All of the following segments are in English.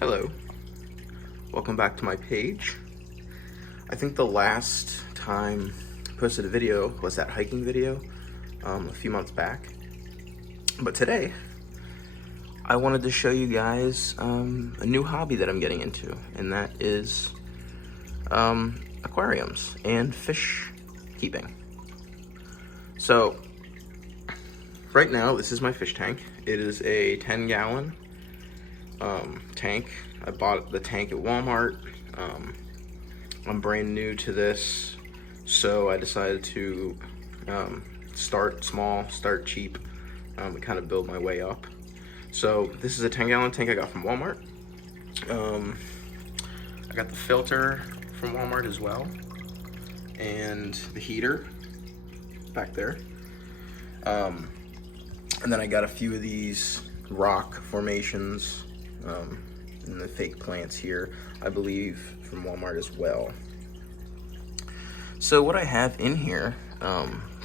Hello, welcome back to my page. I think the last time I posted a video was that hiking video a few months back. But today, I wanted to show you guys a new hobby that I'm getting into, and that is aquariums and fish keeping. So, right now, this is my fish tank. It is a 10-gallon tank. I bought the tank at Walmart. I'm brand new to this, so I decided to start small, start cheap, and kind of build my way up. So this is a 10-gallon tank I got from Walmart. I got the filter from Walmart as well, and the heater back there. And then I got a few of these rock formations and the fake plants here, I believe from Walmart as well. So what I have in here,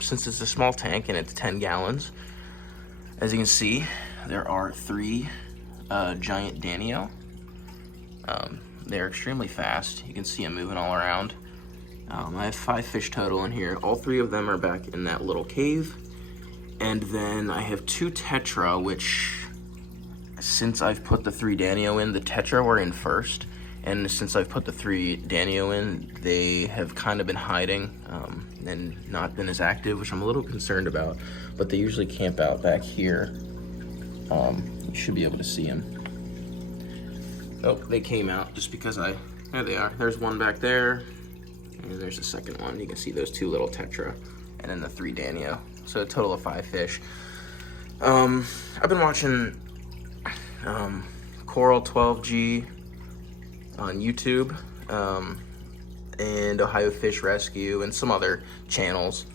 since it's a small tank and it's 10 gallons, as you can see, there are 3 giant Danio. They're extremely fast. You can see them moving all around. I have 5 fish total in here. All 3 of them are back in that little cave. And then I have 2 Tetra, which, since I've put the 3 Danio in, the Tetra were in first. And since I've put the 3 Danio in, they have kind of been hiding and not been as active, which I'm a little concerned about. But they usually camp out back here. You should be able to see them. Oh, they came out just because there they are. There's one back there, and there's a second one. You can see those 2 little Tetra, and then the 3 Danio. So a total of 5 fish. I've been watching Coral 12G on YouTube, and Ohio Fish Rescue, and some other channels.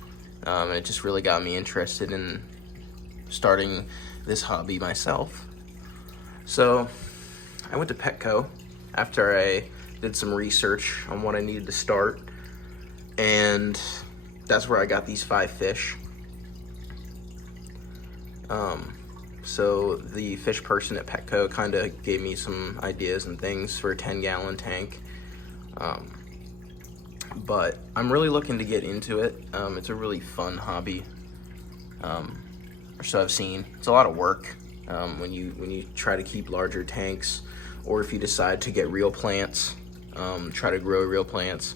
And it just really got me interested in starting this hobby myself. So I went to Petco after I did some research on what I needed to start, and that's where I got these 5 fish. So the fish person at Petco kind of gave me some ideas and things for a 10-gallon tank. But I'm really looking to get into it. It's a really fun hobby, or so I've seen. It's a lot of work when you try to keep larger tanks, or if you decide to get real plants, try to grow real plants.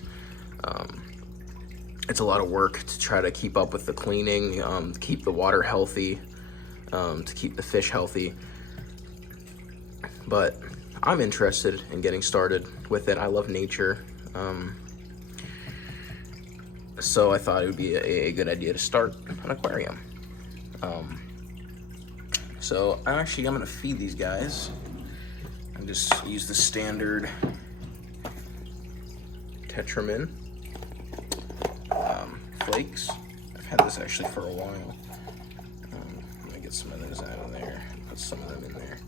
It's a lot of work to try to keep up with the cleaning, to keep the water healthy, to keep the fish healthy. But I'm interested in getting started with it. I love nature. So I thought it would be a good idea to start an aquarium. So I'm gonna feed these guys. I just use the standard Tetramin flakes. I've had this actually for a while. Let me get some of those out of there. Put some of them in there.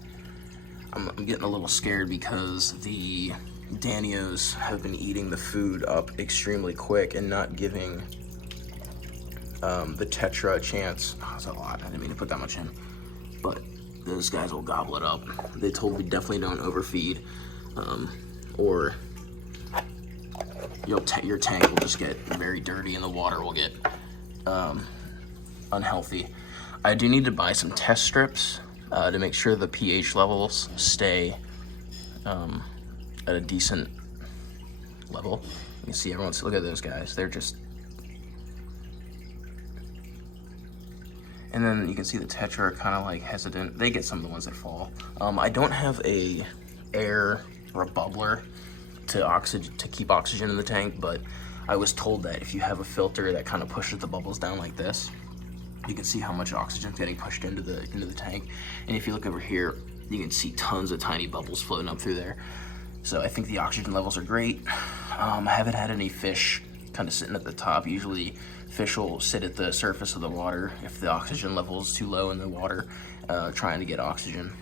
I'm getting a little scared because the Danios have been eating the food up extremely quick and not giving the Tetra a chance. Oh, that's a lot. I didn't mean to put that much in. But those guys will gobble it up. They told me definitely don't overfeed, or your tank will just get very dirty and the water will get unhealthy. I do need to buy some test strips to make sure the pH levels stay at a decent level. You can see look at those guys. They're just... And then you can see the Tetra are kind of like hesitant. They get some of the ones that fall. I don't have a air or a bubbler to keep oxygen in the tank, but I was told that if you have a filter that kind of pushes the bubbles down like this, you can see how much oxygen is getting pushed into the tank. And if you look over here, you can see tons of tiny bubbles floating up through there. So I think the oxygen levels are great. I haven't had any fish kind of sitting at the top. Usually fish will sit at the surface of the water if the oxygen level is too low in the water, trying to get oxygen.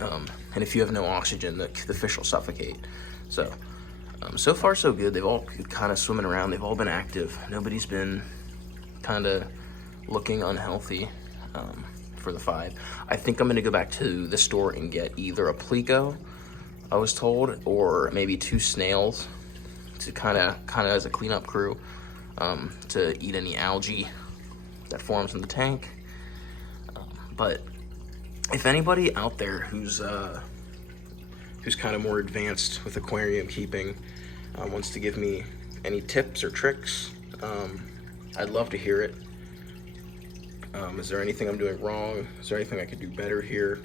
And if you have no oxygen, the fish will suffocate. So, so far so good. They've all kind of swimming around. They've all been active. Nobody's been kind of looking unhealthy for the 5. I think I'm gonna go back to the store and get either a Plico I was told, or maybe 2 snails to kind of as a cleanup crew, to eat any algae that forms in the tank. But if anybody out there who's kind of more advanced with aquarium keeping wants to give me any tips or tricks, I'd love to hear it. Is there anything I'm doing wrong? Is there anything I could do better here?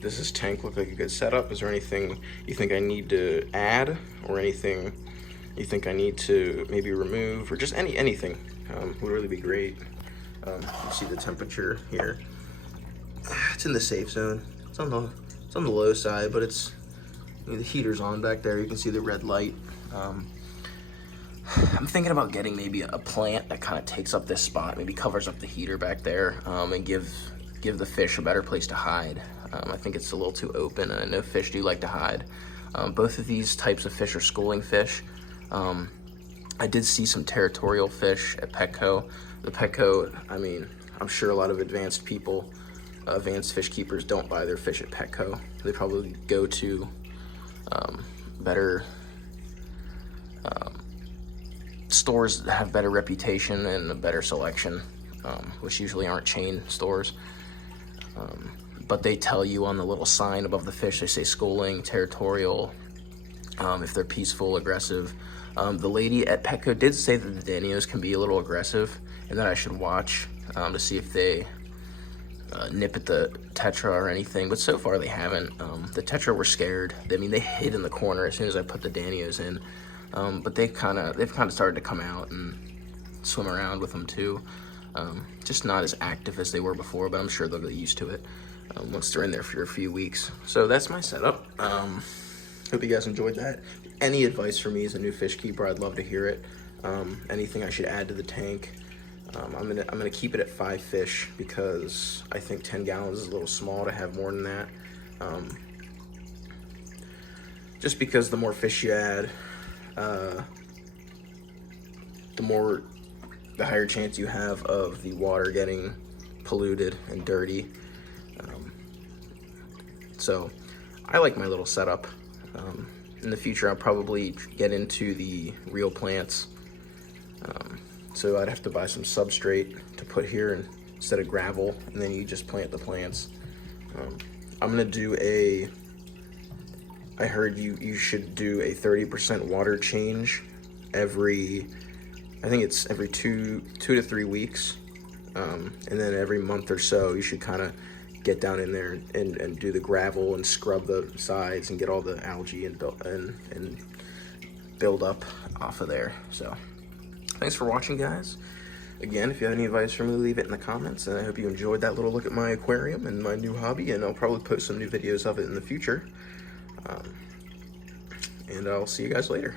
Does this tank look like a good setup? Is there anything you think I need to add, or anything you think I need to maybe remove, or just anything would really be great. You see the temperature here. It's in the safe zone. It's on the low side, but it's, the heater's on back there. You can see the red light. I'm thinking about getting maybe a plant that kind of takes up this spot, maybe covers up the heater back there, and give the fish a better place to hide. I think it's a little too open, and I know fish do like to hide. Both of these types of fish are schooling fish. I did see some territorial fish at Petco. The Petco, I mean, I'm sure a lot of advanced people, advanced fish keepers, don't buy their fish at Petco. They probably go to better stores that have better reputation and a better selection, which usually aren't chain stores. But they tell you on the little sign above the fish, they say schooling, territorial, if they're peaceful, aggressive. The lady at Petco did say that the Danios can be a little aggressive, and that I should watch to see if they nip at the Tetra or anything, but so far they haven't. The Tetra were scared. I mean, they hid in the corner as soon as I put the Danios in, but they've kind of started to come out and swim around with them too. Just not as active as they were before, but I'm sure they'll get used to it once they're in there for a few weeks. So that's my setup. Hope you guys enjoyed that. Any advice for me as a new fish keeper, I'd love to hear it. Anything I should add to the tank. I'm gonna keep it at 5 fish because I think 10 gallons is a little small to have more than that. Just because the more fish you add, the higher chance you have of the water getting polluted and dirty. So I like my little setup. In the future, I'll probably get into the real plants. So I'd have to buy some substrate to put here instead of gravel, and then you just plant the plants. I'm gonna do I heard you should do a 30% water change every 2 to 3 weeks. And then every month or so, you should kind of get down in there and do the gravel and scrub the sides and get all the algae and build up off of there. So thanks for watching, guys. Again, if you have any advice for me, leave it in the comments, and I hope you enjoyed that little look at my aquarium and my new hobby, and I'll probably post some new videos of it in the future. And I'll see you guys later.